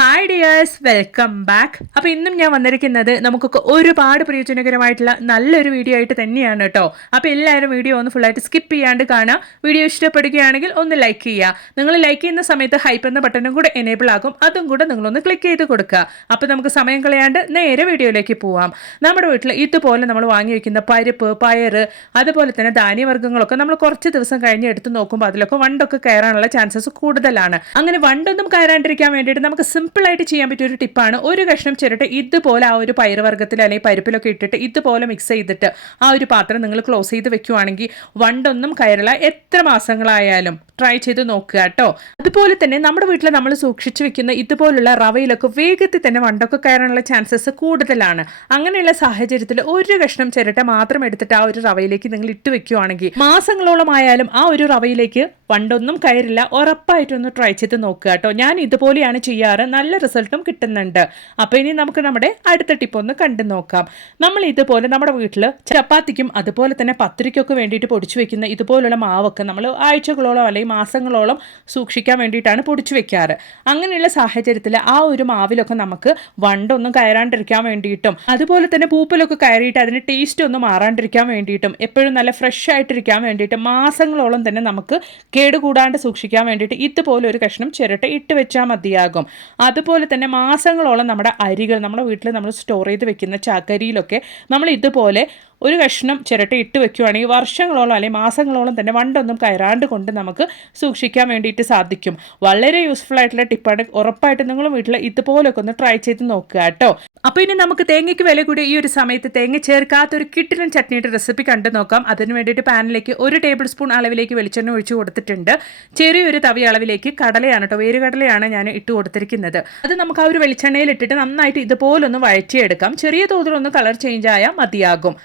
Hi dears, welcome back. അപ്പോൾ ഇന്നും ഞാൻ വന്നിരിക്കുന്നത് നമുക്കൊക്കെ ഒരുപാട് പ്രയോജനകരമായിട്ടുള്ള നല്ലൊരു വീഡിയോ ആയിട്ട് തന്നെയാണ് കേട്ടോ. അപ്പോൾ എല്ലാവരും വീഡിയോ ഒന്ന് ഫുള്ളായിട്ട് സ്കിപ്പ് ചെയ്യാണ്ട് കാണുക. വീഡിയോ ഇഷ്ടപ്പെടുകയാണെങ്കിൽ ഒന്ന് ലൈക്ക് ചെയ്യുക. നിങ്ങൾ ലൈക്ക് ചെയ്യുന്ന സമയത്ത് ഹൈപ്പ് എന്ന ബട്ടണും കൂടെ എനേബിൾ ആകും, അതും കൂടെ നിങ്ങളൊന്ന് ക്ലിക്ക് ചെയ്ത് കൊടുക്കുക. അപ്പോൾ നമുക്ക് സമയം കളയാണ്ട് നേരെ വീഡിയോയിലേക്ക് പോവാം. നമ്മുടെ വീട്ടിൽ ഇതുപോലെ നമ്മൾ വാങ്ങി വയ്ക്കുന്ന പരിപ്പ്, പയറ്, അതുപോലെ തന്നെ ധാന്യവർഗ്ഗങ്ങളൊക്കെ നമ്മൾ കുറച്ച് ദിവസം കഴിഞ്ഞ് എടുത്ത് നോക്കുമ്പോൾ അതിലൊക്കെ വണ്ടൊക്കെ കയറാനുള്ള ചാൻസസ് കൂടുതലാണ്. അങ്ങനെ വണ്ടൊന്നും കയറാണ്ടിരിക്കാൻ വേണ്ടിയിട്ട് നമുക്ക് സിമ്പിളായിട്ട് ചെയ്യാൻ പറ്റിയ ഒരു ടിപ്പാണ്. ഒരു കഷ്ണം ചിരട്ട ഇതുപോലെ ആ ഒരു പയറുവർഗ്ഗത്തിൽ അല്ലെങ്കിൽ പരിപ്പിലൊക്കെ ഇട്ടിട്ട് ഇതുപോലെ മിക്സ് ചെയ്തിട്ട് ആ ഒരു പാത്രം നിങ്ങൾ ക്ലോസ് ചെയ്ത് വെക്കുവാണെങ്കിൽ വണ്ടൊന്നും കയറില്ല. എത്ര മാസങ്ങളായാലും ട്രൈ ചെയ്ത് നോക്കുക കേട്ടോ. അതുപോലെ തന്നെ നമ്മുടെ വീട്ടിൽ നമ്മൾ സൂക്ഷിച്ചു വെക്കുന്ന ഇതുപോലുള്ള റവയിലൊക്കെ വേഗത്തിൽ തന്നെ വണ്ടൊക്കെ കയറാനുള്ള ചാൻസസ് കൂടുതലാണ്. അങ്ങനെയുള്ള സാഹചര്യത്തിൽ ഒരു കഷ്ണം ചിരട്ട മാത്രം എടുത്തിട്ട് ആ ഒരു റവയിലേക്ക് നിങ്ങൾ ഇട്ട് വെക്കുവാണെങ്കിൽ മാസങ്ങളോളം ആയാലും ആ ഒരു റവയിലേക്ക് വണ്ടൊന്നും കയറില്ല. ഉറപ്പായിട്ടൊന്ന് ട്രൈ ചെയ്ത് നോക്കുക കേട്ടോ. ഞാൻ ഇതുപോലെയാണ് ചെയ്യാറ്, നല്ല റിസൾട്ടും കിട്ടുന്നുണ്ട്. അപ്പോൾ ഇനി നമുക്ക് നമ്മുടെ അടുത്ത ടിപ്പ് ഒന്ന് കണ്ടു നോക്കാം. നമ്മൾ ഇതുപോലെ നമ്മുടെ വീട്ടിൽ ചപ്പാത്തിക്കും അതുപോലെ തന്നെ പത്തിരിക്കൊക്കെ വേണ്ടിയിട്ട് പൊടിച്ചു വെക്കുന്ന ഇതുപോലുള്ള മാവൊക്കെ നമ്മൾ ആഴ്ചകളോളം അല്ലെങ്കിൽ മാസങ്ങളോളം സൂക്ഷിക്കാൻ വേണ്ടിയിട്ടാണ് പൊടിച്ചു വെക്കാറ്. അങ്ങനെയുള്ള സാഹചര്യത്തിൽ ആ ഒരു മാവിലൊക്കെ നമുക്ക് വണ്ടൊന്നും കയറാണ്ടിരിക്കാൻ വേണ്ടിയിട്ടും അതുപോലെ തന്നെ പൂപ്പലൊക്കെ കയറിയിട്ട് അതിന് ടേസ്റ്റ് ഒന്നും മാറാണ്ടിരിക്കാൻ വേണ്ടിയിട്ടും എപ്പോഴും നല്ല ഫ്രഷ് ആയിട്ടിരിക്കാൻ വേണ്ടിയിട്ട് മാസങ്ങളോളം തന്നെ നമുക്ക് കേടുകൂടാണ്ട് സൂക്ഷിക്കാൻ വേണ്ടിയിട്ട് ഇതുപോലെ ഒരു കഷ്ണം ചിരട്ട ഇട്ട് വെച്ചാൽ മതിയാകും. അതുപോലെ തന്നെ മാസങ്ങളോളം നമ്മുടെ അരികൾ നമ്മുടെ വീട്ടിൽ നമ്മൾ സ്റ്റോർ ചെയ്ത് വെക്കുന്ന ചാക്കരിയിലൊക്കെ നമ്മൾ ഇതുപോലെ ഒരു കഷ്ണം ചിരട്ട ഇട്ട് വെക്കുകയാണെങ്കിൽ വർഷങ്ങളോളം അല്ലെങ്കിൽ മാസങ്ങളോളം തന്നെ വണ്ടൊന്നും കയറാണ്ട് കൊണ്ട് നമുക്ക് സൂക്ഷിക്കാൻ വേണ്ടിയിട്ട് സാധിക്കും. വളരെ യൂസ്ഫുൾ ആയിട്ടുള്ള ടിപ്പാണ്. ഉറപ്പായിട്ട് നിങ്ങൾ വീട്ടിൽ ഇതുപോലൊക്കെ ഒന്ന് ട്രൈ ചെയ്ത് നോക്കുക കേട്ടോ. അപ്പോൾ ഇനി നമുക്ക് തേങ്ങയ്ക്ക് വില കൂടി ഈ ഒരു സമയത്ത് തേങ്ങ ചേർക്കാത്തൊരു കിട്ടിലൻ ചട്നിയുടെ റെസിപ്പി കണ്ടു നോക്കാം. അതിന് വേണ്ടിയിട്ട് പാനിലേക്ക് 1 ടേബിൾ സ്പൂൺ അളവിലേക്ക് വെളിച്ചെണ്ണ ഒഴിച്ച് കൊടുത്തിട്ടുണ്ട്. ചെറിയൊരു തവി അളവിലേക്ക് കടലയാണ് കേട്ടോ, വേരുകടലയാണ് ഞാൻ ഇട്ട് കൊടുത്തിരിക്കുന്നത്. അത് നമുക്ക് ആ ഒരു വെളിച്ചെണ്ണയിൽ ഇട്ടിട്ട് നന്നായിട്ട് ഇതുപോലൊന്ന് വഴറ്റിയെടുക്കാം. ചെറിയ തോതിലൊന്ന് കളർ ചേഞ്ച് ആയാൽ മതിയാകും.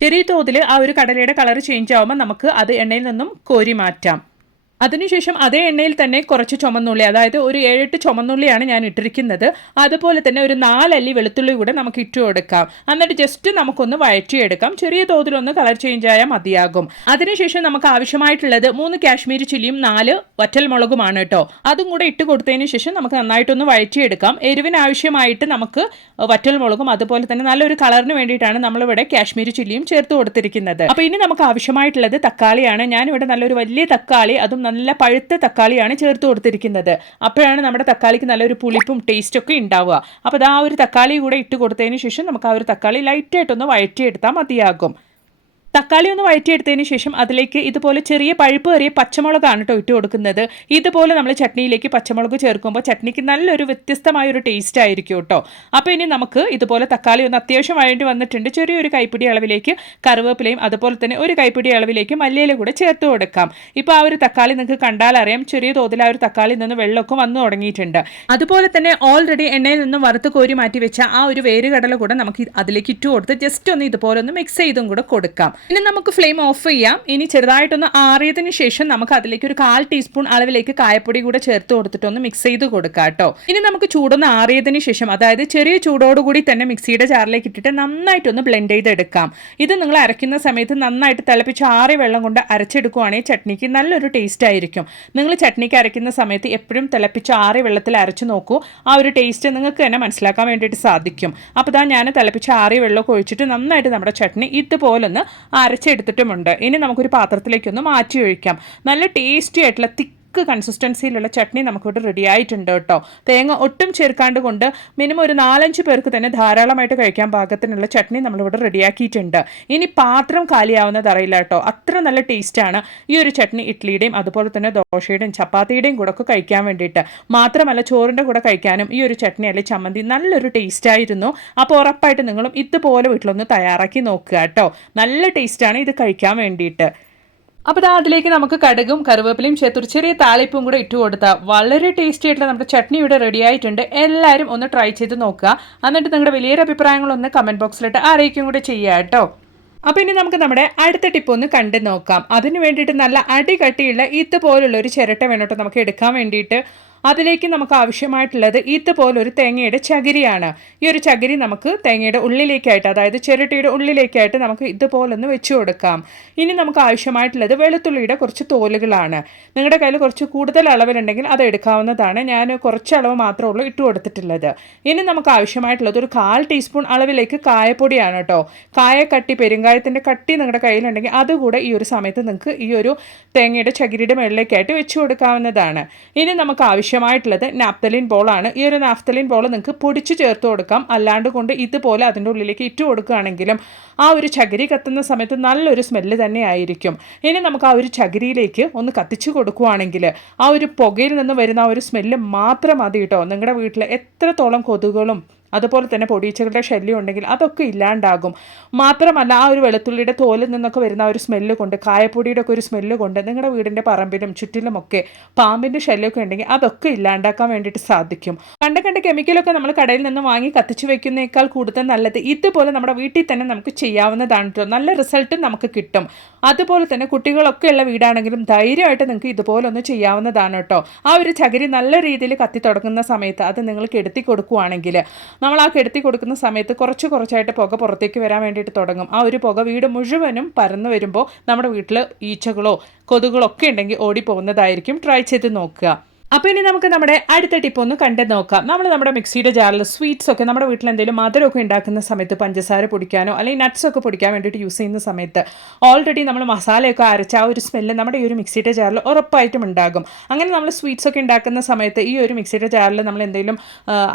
ചെറിയ തോതിൽ ആ ഒരു കടലയുടെ കളർ ചേഞ്ച് ആകുമ്പോൾ നമുക്ക് അത് എണ്ണയിൽ നിന്നും കോരി മാറ്റാം. അതിനുശേഷം അതേ എണ്ണയിൽ തന്നെ കുറച്ച് ചുമന്നുള്ളി, അതായത് ഒരു 7-8 ചുമന്നുള്ളിയാണ് ഞാൻ ഇട്ടിരിക്കുന്നത്. അതുപോലെ തന്നെ ഒരു 4 അല്ലി വെളുത്തുള്ളി കൂടെ നമുക്ക് ഇട്ട് കൊടുക്കാം. എന്നിട്ട് ജസ്റ്റ് നമുക്കൊന്ന് വഴറ്റിയെടുക്കാം. ചെറിയ തോതിലൊന്ന് കളർ ചേഞ്ച് ആയാൽ മതിയാകും. അതിനുശേഷം നമുക്ക് ആവശ്യമായിട്ടുള്ളത് 3 കാശ്മീരി ചില്ലിയും 4 വറ്റൽമുളകുമാണ് കേട്ടോ. അതും കൂടെ ഇട്ട് കൊടുത്തതിന് ശേഷം നമുക്ക് നന്നായിട്ടൊന്ന് വഴറ്റിയെടുക്കാം. എരിവിന് ആവശ്യമായിട്ട് നമുക്ക് വറ്റൽമുളകും അതുപോലെ തന്നെ നല്ലൊരു കളറിന് വേണ്ടിയിട്ടാണ് നമ്മളിവിടെ കാശ്മീരി ചില്ലിയും ചേർത്ത് കൊടുത്തിരിക്കുന്നത്. അപ്പോൾ ഇനി നമുക്ക് ആവശ്യമായിട്ടുള്ളത് തക്കാളിയാണ്. ഞാനിവിടെ നല്ലൊരു വലിയ തക്കാളി, അതും നല്ല പഴുത്ത തക്കാളിയാണ് ചേർത്ത് കൊടുത്തിരിക്കുന്നത്. അപ്പോഴാണ് നമ്മുടെ തക്കാളിക്ക് നല്ലൊരു പുളിപ്പും ടേസ്റ്റൊക്കെ ഉണ്ടാവുക. അപ്പോൾ ആ ഒരു തക്കാളി കൂടെ ഇട്ട് കൊടുത്തതിന് ശേഷം നമുക്ക് ആ ഒരു തക്കാളി ലൈറ്റായിട്ടൊന്ന് വഴറ്റിയെടുത്താൽ മതിയാകും. തക്കാളി ഒന്ന് വഴറ്റിയെടുത്തതിന് ശേഷം അതിലേക്ക് ഇതുപോലെ ചെറിയ പഴുപ്പ് കയറിയ പച്ചമുളകാണ് കേട്ടോ ഇട്ട് കൊടുക്കുന്നത്. ഇതുപോലെ നമ്മൾ ചട്നിയിലേക്ക് പച്ചമുളക് ചേർക്കുമ്പോൾ ചട്നിക്ക് നല്ലൊരു വ്യത്യസ്തമായൊരു ടേസ്റ്റ് ആയിരിക്കും കേട്ടോ. അപ്പോൾ ഇനി നമുക്ക് ഇതുപോലെ തക്കാളി ഒന്ന് അത്യാവശ്യം വഴണ്ടി വന്നിട്ടുണ്ട്. ചെറിയൊരു കൈപ്പിടി അളവിലേക്ക് കറിവേപ്പിലയും അതുപോലെ തന്നെ ഒരു കൈപ്പിടി അളവിലേക്ക് മല്ലിയില കൂടെ ചേർത്ത് കൊടുക്കാം. ഇപ്പോൾ ആ ഒരു തക്കാളി നിങ്ങൾക്ക് കണ്ടാൽ അറിയാം, ചെറിയ തോതിൽ ആ ഒരു തക്കാളിയിൽ നിന്ന് വെള്ളമൊക്കെ വന്നു തുടങ്ങിയിട്ടുണ്ട്. അതുപോലെ തന്നെ ഓൾറെഡി എണ്ണയിൽ നിന്നും വറുത്ത് കോരി മാറ്റി വെച്ച ആ ഒരു വേരുകടല കൂടെ നമുക്ക് അതിലേക്ക് ഇട്ട് കൊടുത്ത് ജസ്റ്റ് ഒന്ന് ഇതുപോലെ ഒന്ന് മിക്സ് ചെയ്തും കൂടെ കൊടുക്കാം. ഇനി നമുക്ക് ഫ്ലെയിം ഓഫ് ചെയ്യാം. ഇനി ചെറുതായിട്ടൊന്ന് ആറിയതിന് ശേഷം നമുക്ക് അതിലേക്ക് ഒരു 1/4 ടീസ്പൂൺ അളവിലേക്ക് കായപ്പൊടി കൂടെ ചേർത്ത് കൊടുത്തിട്ടൊന്ന് മിക്സ് ചെയ്ത് കൊടുക്കാം കേട്ടോ. ഇനി നമുക്ക് ചൂടൊന്ന് ആറിയതിന് ശേഷം, അതായത് ചെറിയ ചൂടോടുകൂടി തന്നെ മിക്സിയുടെ ജാറിലേക്ക് ഇട്ടിട്ട് നന്നായിട്ടൊന്ന് ബ്ലെൻഡ് ചെയ്തെടുക്കാം. ഇത് നിങ്ങൾ അരയ്ക്കുന്ന സമയത്ത് നന്നായിട്ട് തിളപ്പിച്ച് ആറിയ വെള്ളം കൊണ്ട് അരച്ചെടുക്കുകയാണെങ്കിൽ ചട്നിക്ക് നല്ലൊരു ടേസ്റ്റ് ആയിരിക്കും. നിങ്ങൾ ചട്നിക്ക് അരയ്ക്കുന്ന സമയത്ത് എപ്പോഴും തിളപ്പിച്ച് ആറിയ വെള്ളത്തിൽ അരച്ച് നോക്കൂ. ആ ഒരു ടേസ്റ്റ് നിങ്ങൾക്ക് തന്നെ മനസ്സിലാക്കാൻ വേണ്ടിയിട്ട് സാധിക്കും. അപ്പോൾ ഇതാ ഞാൻ തിളപ്പിച്ച് ആറിയ വെള്ളമൊക്കെ ഒഴിച്ചിട്ട് നന്നായിട്ട് നമ്മുടെ ചട്നി ഇതുപോലൊന്ന് അരച്ചെടുത്തിട്ടുമുണ്ട്. ഇനി നമുക്കൊരു പാത്രത്തിലേക്കൊന്ന് മാറ്റി ഒഴിക്കാം. നല്ല ടേസ്റ്റി ആയിട്ടുള്ള കൺസിസ്റ്റൻസിയിലുള്ള ചട്നി നമുക്കിവിടെ റെഡി ആയിട്ടുണ്ട് കേട്ടോ. തേങ്ങ ഒട്ടും ചേർക്കാണ്ട് കൊണ്ട് മിനിമം ഒരു 4-5 പേർക്ക് തന്നെ ധാരാളമായിട്ട് കഴിക്കാൻ പാകത്തിനുള്ള ചട്നി നമ്മളിവിടെ റെഡിയാക്കിയിട്ടുണ്ട്. ഇനി പാത്രം കാലിയാവുന്നത് അറിയില്ല കേട്ടോ, അത്ര നല്ല ടേസ്റ്റാണ് ഈ ഒരു ചട്നി. ഇഡ്ലിയുടെയും അതുപോലെ തന്നെ ദോശയുടെയും ചപ്പാത്തിയുടെയും കൂടെ ഒക്കെ കഴിക്കാൻ വേണ്ടിയിട്ട്, മാത്രമല്ല ചോറിൻ്റെ കൂടെ കഴിക്കാനും ഈ ഒരു ചട്നി അല്ലെങ്കിൽ ചമ്മന്തി നല്ലൊരു ടേസ്റ്റായിരുന്നു. അപ്പോൾ ഉറപ്പായിട്ട് നിങ്ങളും ഇതുപോലെ വീട്ടിലൊന്ന് തയ്യാറാക്കി നോക്കുക കേട്ടോ. നല്ല ടേസ്റ്റാണ് ഇത് കഴിക്കാൻ വേണ്ടിയിട്ട്. അപ്പോൾ അതിലേക്ക് നമുക്ക് കടുകും കറിവേപ്പിലയും ചേർത്തൊരു ചെറിയ താളിപ്പും കൂടെ ഇട്ട് കൊടുത്താൽ വളരെ ടേസ്റ്റി ആയിട്ടുള്ള നമ്മുടെ ചട്നി ഇവിടെ റെഡി ആയിട്ടുണ്ട്. എല്ലാവരും ഒന്ന് ട്രൈ ചെയ്ത് നോക്കുക. എന്നിട്ട് നിങ്ങളുടെ വലിയൊരു അഭിപ്രായങ്ങളൊന്ന് കമൻറ്റ് ബോക്സിലിട്ട് അറിയിക്കും കൂടെ ചെയ്യുക കേട്ടോ. അപ്പോൾ ഇനി നമുക്ക് നമ്മുടെ അടുത്ത ടിപ്പ് ഒന്ന് കണ്ടു നോക്കാം. അതിന് വേണ്ടിയിട്ട് നല്ല അടികട്ടിയുള്ള ഇതുപോലുള്ള ഒരു ചിരട്ട വേണം കേട്ടോ നമുക്ക് എടുക്കാൻ വേണ്ടിയിട്ട്. അതിലേക്ക് നമുക്ക് ആവശ്യമായിട്ടുള്ളത് ഇതുപോലൊരു തേങ്ങയുടെ ചകിരിയാണ്. ഈ ഒരു ചകിരി നമുക്ക് തേങ്ങയുടെ ഉള്ളിലേക്കായിട്ട്, അതായത് ചിരട്ടയുടെ ഉള്ളിലേക്കായിട്ട് നമുക്ക് ഇതുപോലൊന്ന് വെച്ച് കൊടുക്കാം. ഇനി നമുക്ക് ആവശ്യമായിട്ടുള്ളത് വെളുത്തുള്ളിയുടെ കുറച്ച് തോലുകളാണ്. നിങ്ങളുടെ കയ്യിൽ കുറച്ച് കൂടുതൽ അളവിലുണ്ടെങ്കിൽ അത് എടുക്കാവുന്നതാണ്. ഞാൻ കുറച്ച് അളവ് മാത്രമേ ഉള്ളൂ ഇട്ട് കൊടുത്തിട്ടുള്ളത്. ഇനി നമുക്ക് ആവശ്യമായിട്ടുള്ളത് ഒരു 1/4 ടീസ്പൂൺ അളവിലേക്ക് കായപ്പൊടിയാണ് കേട്ടോ. കായക്കട്ടി, പെരുങ്കായത്തിൻ്റെ കട്ടി നിങ്ങളുടെ കയ്യിലുണ്ടെങ്കിൽ അതുകൂടെ ഈ ഒരു സമയത്ത് നിങ്ങൾക്ക് ഈ ഒരു തേങ്ങയുടെ ചകിരിയുടെ മുകളിലേക്കായിട്ട് വെച്ച് കൊടുക്കാവുന്നതാണ്. ഇനി നമുക്ക് ആവശ്യമായിട്ടുള്ളത് നാഫ്തലിൻ ബോളാണ്. ഈ ഒരു നാഫ്തലിൻ ബോൾ നിങ്ങൾക്ക് പൊടിച്ച് ചേർത്ത് കൊടുക്കാം. അല്ലാണ്ട് കൊണ്ട് ഇതുപോലെ അതിൻ്റെ ഉള്ളിലേക്ക് ഇട്ട് കൊടുക്കുകയാണെങ്കിലും ആ ഒരു ചകിരി കത്തുന്ന സമയത്ത് നല്ലൊരു സ്മെല്ല് തന്നെ ആയിരിക്കും. ഇനി നമുക്ക് ആ ഒരു ചകിരിയിലേക്ക് ഒന്ന് കത്തിച്ച് കൊടുക്കുകയാണെങ്കിൽ ആ ഒരു പുകയിൽ നിന്ന് വരുന്ന ആ ഒരു സ്മെല്ല് മാത്രം മതി കേട്ടോ. നിങ്ങളുടെ വീട്ടിൽ എത്രത്തോളം കൊതുകുകളും അതുപോലെ തന്നെ പൊടിയീച്ചകളുടെ ശല്യം ഉണ്ടെങ്കിൽ അതൊക്കെ ഇല്ലാണ്ടാകും. മാത്രമല്ല ആ ഒരു വെളുത്തുള്ളിയുടെ തോലിൽ നിന്നൊക്കെ വരുന്ന ഒരു സ്മെല്ല് കൊണ്ട്, കായപ്പൊടിയുടെ ഒക്കെ ഒരു സ്മെല്ല് കൊണ്ട് നിങ്ങളുടെ വീടിൻ്റെ പറമ്പിലും ചുറ്റിലുമൊക്കെ പാമ്പിൻ്റെ ശല്യമൊക്കെ ഉണ്ടെങ്കിൽ അതൊക്കെ ഇല്ലാണ്ടാക്കാൻ വേണ്ടിയിട്ട് സാധിക്കും. കണ്ട കെമിക്കലൊക്കെ നമ്മൾ കടയിൽ നിന്ന് വാങ്ങി കത്തിച്ച് വെക്കുന്നേക്കാൾ കൂടുതൽ നല്ലത് ഇതുപോലെ നമ്മുടെ വീട്ടിൽ തന്നെ നമുക്ക് ചെയ്യാവുന്നതാണ് കേട്ടോ. നല്ല റിസൾട്ടും നമുക്ക് കിട്ടും. അതുപോലെ തന്നെ കുട്ടികളൊക്കെ ഉള്ള വീടാണെങ്കിലും ധൈര്യമായിട്ട് നിങ്ങൾക്ക് ഇതുപോലെ ഒന്ന് ചെയ്യാവുന്നതാണ് കേട്ടോ. ആ ഒരു ചകിരി നല്ല രീതിയിൽ കത്തി തുടങ്ങുന്ന സമയത്ത് അത് നിങ്ങൾ കെടുത്തി കൊടുക്കുകയാണെങ്കിൽ നമ്മൾ ആ കെടുത്തി കൊടുക്കുന്ന സമയത്ത് കുറച്ചായിട്ട് പുക പുറത്തേക്ക് വരാൻ വേണ്ടിയിട്ട് തുടങ്ങും. ആ ഒരു പുക വീട് മുഴുവനും പരന്നു വരുമ്പോൾ നമ്മുടെ വീട്ടിൽ ഈച്ചകളോ കൊതുകളോ ഒക്കെ ഉണ്ടെങ്കിൽ ഓടിപ്പോകുന്നതായിരിക്കും. ട്രൈ ചെയ്ത് നോക്കുക. അപ്പോൾ ഇനി നമുക്ക് നമ്മുടെ അടുത്ത ടിപ്പ് ഒന്ന് കണ്ടു നോക്കാം. നമ്മുടെ മിക്സിയുടെ ജാറിൽ സ്വീറ്റ്സ് ഒക്കെ നമ്മുടെ വീട്ടിൽ എന്തെങ്കിലും മധുരമൊക്കെ ഉണ്ടാക്കുന്ന സമയത്ത് പഞ്ചസാര പൊടിക്കാനോ അല്ലെങ്കിൽ നട്ട്സ് ഒക്കെ പൊടിക്കാൻ വേണ്ടിയിട്ട് യൂസ് ചെയ്യുന്ന സമയത്ത് ഓൾറെഡി നമ്മൾ മസാലയൊക്കെ അരച്ച ആ ഒരു സ്മെല്ല് നമ്മുടെ ഈ ഒരു മിക്സിയുടെ ജാറിൽ ഉറപ്പായിട്ടും ഉണ്ടാകും. അങ്ങനെ നമ്മൾ സ്വീറ്റ്സ് ഒക്കെ ഉണ്ടാക്കുന്ന സമയത്ത് ഈ ഒരു മിക്സിയുടെ ജാറിൽ നമ്മൾ എന്തെങ്കിലും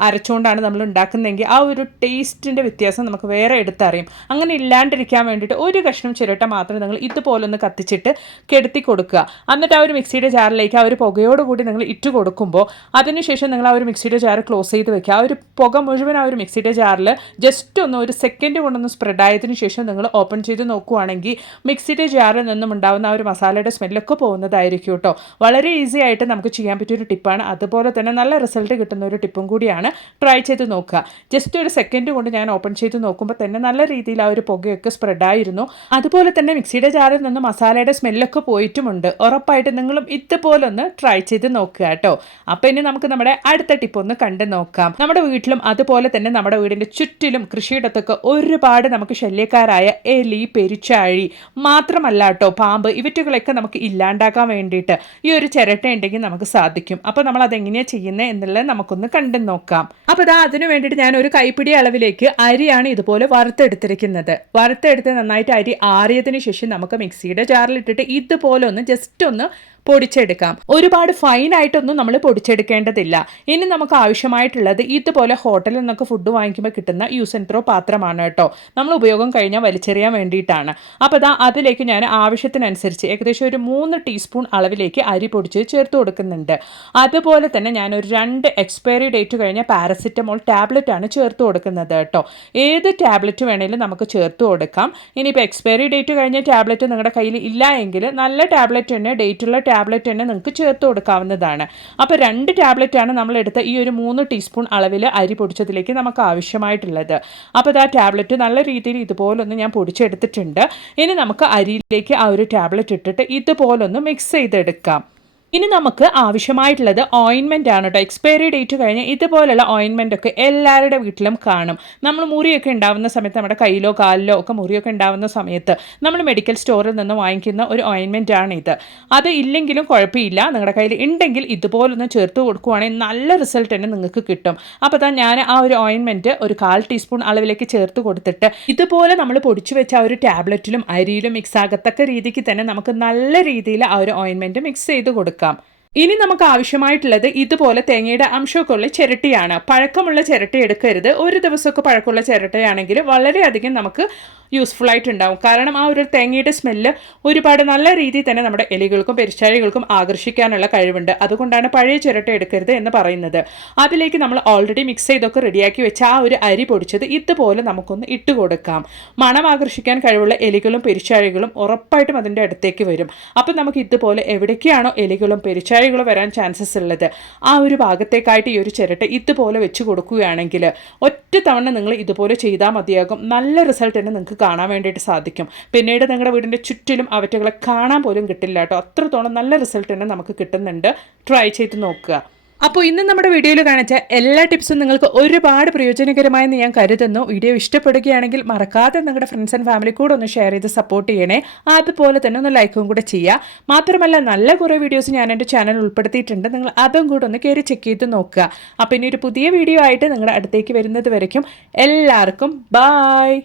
അരച്ചുകൊണ്ടാണ് നമ്മൾ ഉണ്ടാക്കുന്നതെങ്കിൽ ആ ഒരു ടേസ്റ്റിൻ്റെ വ്യത്യാസം നമുക്ക് വേറെ എടുത്തറിയും. അങ്ങനെ ഇല്ലാണ്ടിരിക്കാൻ വേണ്ടിയിട്ട് ഒരു കഷ്ണം ചിരട്ട മാത്രം നിങ്ങൾ ഇതുപോലൊന്ന് കത്തിച്ചിട്ട് കെടുത്തി കൊടുക്കുക. എന്നിട്ട് ആ ഒരു മിക്സിയുടെ ജാറിലേക്ക് ആ ഒരു പുകയോടുകൂടി നിങ്ങൾ കൊടുക്കുമ്പോൾ അതിനുശേഷം നിങ്ങൾ ആ ഒരു മിക്സിയുടെ ജാർ ക്ലോസ് ചെയ്ത് വെക്കുക. ആ ഒരു പുക മുഴുവൻ ആ ഒരു മിക്സിയുടെ ജാറിൽ ജസ്റ്റ് ഒന്ന് ഒരു സെക്കൻഡ് കൊണ്ടൊന്ന് സ്പ്രെഡ് ആയതിനു ശേഷം നിങ്ങൾ ഓപ്പൺ ചെയ്ത് നോക്കുകയാണെങ്കിൽ മിക്സിയുടെ ജാറിൽ നിന്നും ഉണ്ടാകുന്ന ആ ഒരു മസാലയുടെ സ്മെല്ലൊക്കെ പോകുന്നതായിരിക്കും കേട്ടോ. വളരെ ഈസി ആയിട്ട് നമുക്ക് ചെയ്യാൻ പറ്റിയൊരു ടിപ്പാണ്. അതുപോലെ തന്നെ നല്ല റിസൾട്ട് കിട്ടുന്ന ഒരു ടിപ്പും കൂടിയാണ്. ട്രൈ ചെയ്ത് നോക്കുക. ജസ്റ്റ് ഒരു സെക്കൻഡ് കൊണ്ട് ഞാൻ ഓപ്പൺ ചെയ്ത് നോക്കുമ്പോൾ തന്നെ നല്ല രീതിയിൽ ആ ഒരു പുകയൊക്കെ സ്പ്രെഡായിരുന്നു. അതുപോലെ തന്നെ മിക്സിയുടെ ജാറിൽ നിന്ന് മസാലയുടെ സ്മെല്ലൊക്കെ പോയിട്ടുമുണ്ട്. ഉറപ്പായിട്ട് നിങ്ങളും ഇതുപോലൊന്ന് ട്രൈ ചെയ്ത് നോക്കുക കേട്ടോ. അപ്പോൾ ഇനി നമുക്ക് നമ്മുടെ അടുത്ത ടിപ്പ് ഒന്ന് കണ്ടു നോക്കാം. നമ്മുടെ വീട്ടിലും അതുപോലെ തന്നെ നമ്മുടെ വീടിൻ്റെ ചുറ്റിലും കൃഷിയിടത്തൊക്കെ ഒരുപാട് നമുക്ക് ശല്യക്കാരായ എലി, പെരിച്ചാഴി മാത്രമല്ല കേട്ടോ പാമ്പ്, ഇവറ്റുകളൊക്കെ നമുക്ക് ഇല്ലാണ്ടാക്കാൻ വേണ്ടിയിട്ട് ഈ ഒരു ചിരട്ട ഉണ്ടെങ്കിൽ നമുക്ക് സാധിക്കും. അപ്പോൾ നമ്മൾ അതെങ്ങനെയാണ് ചെയ്യുന്നത് എന്നുള്ളത് നമുക്കൊന്ന് കണ്ടു നോക്കാം. അപ്പോൾ അതിന് വേണ്ടിയിട്ട് ഞാൻ ഒരു കൈപ്പിടി അളവിലേക്ക് അരിയാണ് ഇതുപോലെ വറുത്തെടുത്തിരിക്കുന്നത്. വറുത്തെടുത്ത് നന്നായിട്ട് അരി ആറിയതിനു ശേഷം നമുക്ക് മിക്സിയുടെ ജാറിലിട്ടിട്ട് ഇതുപോലെ ഒന്ന് ജസ്റ്റ് ഒന്ന് പൊടിച്ചെടുക്കാം. ഒരുപാട് ഫൈനായിട്ടൊന്നും നമ്മൾ പൊടിച്ചെടുക്കേണ്ടതില്ല. ഇനി നമുക്ക് ആവശ്യമായിട്ടുള്ളത് ഇതുപോലെ ഹോട്ടലിൽ നിന്നൊക്കെ ഫുഡ് വാങ്ങിക്കുമ്പോൾ കിട്ടുന്ന യൂസ് ആൻഡ് ത്രോ പാത്രമാണ് കേട്ടോ. നമ്മൾ ഉപയോഗം കഴിഞ്ഞാൽ വലിച്ചെറിയാൻ വേണ്ടിയിട്ടാണ്. അപ്പോൾ അതിലേക്ക് ഞാൻ ആവശ്യത്തിനനുസരിച്ച് ഏകദേശം ഒരു 3 ടീസ്പൂൺ അളവിലേക്ക് അരി പൊടിച്ച് ചേർത്ത് കൊടുക്കുന്നുണ്ട്. അതുപോലെ തന്നെ ഞാനൊരു 2 എക്സ്പയറി ഡേറ്റ് കഴിഞ്ഞ പാരസിറ്റമോൾ ടാബ്ലറ്റ് ആണ് ചേർത്ത് കൊടുക്കുന്നത് കേട്ടോ. ഏത് ടാബ്ലറ്റ് വേണമെങ്കിലും നമുക്ക് ചേർത്ത് കൊടുക്കാം. ഇനിയിപ്പോൾ എക്സ്പയറി ഡേറ്റ് കഴിഞ്ഞ ടാബ്ലറ്റ് നിങ്ങളുടെ കയ്യിൽ ഇല്ല എങ്കിൽ നല്ല ടാബ്ലറ്റ് തന്നെ, ഡേറ്റുള്ള ടാബ്ലറ്റ് തന്നെ നിങ്ങൾക്ക് ചേർത്ത് കൊടുക്കാവുന്നതാണ്. അപ്പോൾ 2 ടാബ്ലറ്റാണ് നമ്മളെടുത്ത ഈ ഒരു 3 ടീസ്പൂൺ അളവിൽ അരി പൊടിച്ചതിലേക്ക് നമുക്ക് ആവശ്യമായിട്ടുള്ളത്. അപ്പോൾ ആ ടാബ്ലറ്റ് നല്ല രീതിയിൽ ഇതുപോലൊന്ന് ഞാൻ പൊടിച്ചെടുത്തിട്ടുണ്ട്. ഇനി നമുക്ക് അരിയിലേക്ക് ആ ഒരു ടാബ്ലറ്റ് ഇട്ടിട്ട് ഇതുപോലൊന്ന് മിക്സ് ചെയ്തെടുക്കാം. ഇനി നമുക്ക് ആവശ്യമായിട്ടുള്ളത് ഓയിൻമെൻ്റ് ആണ് കേട്ടോ. എക്സ്പയറി ഡേറ്റ് കഴിഞ്ഞ് ഇതുപോലുള്ള ഓയിൻമെൻ്റ് ഒക്കെ എല്ലാവരുടെ വീട്ടിലും കാണും. നമ്മൾ മുറിയൊക്കെ ഉണ്ടാകുന്ന സമയത്ത് നമ്മുടെ കയ്യിലോ കാലിലോ ഒക്കെ മുറിയൊക്കെ ഉണ്ടാകുന്ന സമയത്ത് നമ്മൾ മെഡിക്കൽ സ്റ്റോറിൽ നിന്ന് വാങ്ങിക്കുന്ന ഒരു ഓയിൻമെൻ്റ് ആണ് ഇത്. അത് ഇല്ലെങ്കിലും കുഴപ്പമില്ല, നിങ്ങളുടെ കയ്യിൽ ഉണ്ടെങ്കിൽ ഇതുപോലൊന്ന് ചേർത്ത് കൊടുക്കുകയാണെങ്കിൽ നല്ല റിസൾട്ട് തന്നെ നിങ്ങൾക്ക് കിട്ടും. അപ്പോൾ ഞാൻ ആ ഒരു ഓയിൻമെൻറ്റ് ഒരു 1/4 ടീസ്പൂൺ അളവിലേക്ക് ചേർത്ത് കൊടുത്തിട്ട് ഇതുപോലെ നമ്മൾ പൊടിച്ചു വെച്ച ആ ഒരു ടാബ്ലറ്റിലും അരിയിലും മിക്സ് ആകത്തക്ക രീതിക്ക് തന്നെ നമുക്ക് നല്ല രീതിയിൽ ആ ഒരു ഓയിൻമെൻറ്റ് മിക്സ് ചെയ്ത് കൊടുക്കാം. ഇനി നമുക്ക് ആവശ്യമായിട്ടുള്ളത് ഇതുപോലെ തേങ്ങയുടെ അംശമൊക്കെ ഉള്ള ചിരട്ടിയാണ്. പഴക്കമുള്ള ചിരട്ട എടുക്കരുത്. ഒരു ദിവസമൊക്കെ പഴക്കമുള്ള ചിരട്ടയാണെങ്കിൽ വളരെയധികം നമുക്ക് യൂസ്ഫുൾ ആയിട്ടുണ്ടാവും. കാരണം ആ ഒരു തേങ്ങയുടെ സ്മെല്ല് ഒരുപാട് നല്ല രീതിയിൽ തന്നെ നമ്മുടെ എലികൾക്കും പെരിച്ചാഴികൾക്കും ആകർഷിക്കാനുള്ള കഴിവുണ്ട്. അതുകൊണ്ടാണ് പഴയ ചിരട്ട എടുക്കരുത് എന്ന് പറയുന്നത്. അതിലേക്ക് നമ്മൾ ഓൾറെഡി മിക്സ് ചെയ്തൊക്കെ റെഡിയാക്കി വെച്ച ആ ഒരു അരി പൊടിച്ചത് ഇതുപോലെ നമുക്കൊന്ന് ഇട്ട് കൊടുക്കാം. മണം ആകർഷിക്കാൻ കഴിവുള്ള എലികളും പെരിച്ചാഴികളും ഉറപ്പായിട്ടും അതിൻ്റെ അടുത്തേക്ക് വരും. അപ്പം നമുക്ക് ഇതുപോലെ എവിടേക്കാണോ എലികളും പെരിച്ചാഴികളും വരാൻ ചാൻസസ് ഉള്ളത് ആ ഒരു ഭാഗത്തേക്കായിട്ട് ഈ ഒരു ചിരട്ട ഇതുപോലെ വെച്ച് കൊടുക്കുകയാണെങ്കിൽ ഒറ്റ തവണ നിങ്ങൾ ഇതുപോലെ ചെയ്താൽ മതിയാകും. നല്ല റിസൾട്ട് തന്നെ നിങ്ങൾക്ക് കാണാൻ വേണ്ടിയിട്ട് സാധിക്കും. പിന്നീട് നിങ്ങളുടെ വീടിൻ്റെ ചുറ്റിലും അവറ്റകളെ കാണാൻ പോലും കിട്ടില്ല കേട്ടോ. അത്രത്തോളം നല്ല റിസൾട്ട് തന്നെ നമുക്ക് കിട്ടുന്നുണ്ട്. ട്രൈ ചെയ്ത് നോക്കുക. അപ്പോൾ ഇന്ന് നമ്മുടെ വീഡിയോയിൽ കാണിച്ച എല്ലാ ടിപ്സും നിങ്ങൾക്ക് ഒരുപാട് പ്രയോജനകരമായെന്ന് ഞാൻ കരുതുന്നു. വീഡിയോ ഇഷ്ടപ്പെടുകയാണെങ്കിൽ മറക്കാതെ നിങ്ങളുടെ ഫ്രണ്ട്സ് ആൻഡ് ഫാമിലി കൂടെ ഒന്ന് ഷെയർ ചെയ്ത് സപ്പോർട്ട് ചെയ്യണേ. അതുപോലെ തന്നെ ഒന്ന് ലൈക്കും കൂടെ ചെയ്യുക. മാത്രമല്ല നല്ല കുറേ വീഡിയോസ് ഞാൻ എൻ്റെ ചാനൽ ഉൾപ്പെടുത്തിയിട്ടുണ്ട്. നിങ്ങൾ അതും കൂടെ ഒന്ന് കയറി ചെക്ക് ചെയ്ത് നോക്കുക. അപ്പോൾ ഇനി ഒരു പുതിയ വീഡിയോ ആയിട്ട് നിങ്ങളുടെ അടുത്തേക്ക് വരുന്നത് വരയ്ക്കും എല്ലാവർക്കും ബായ്.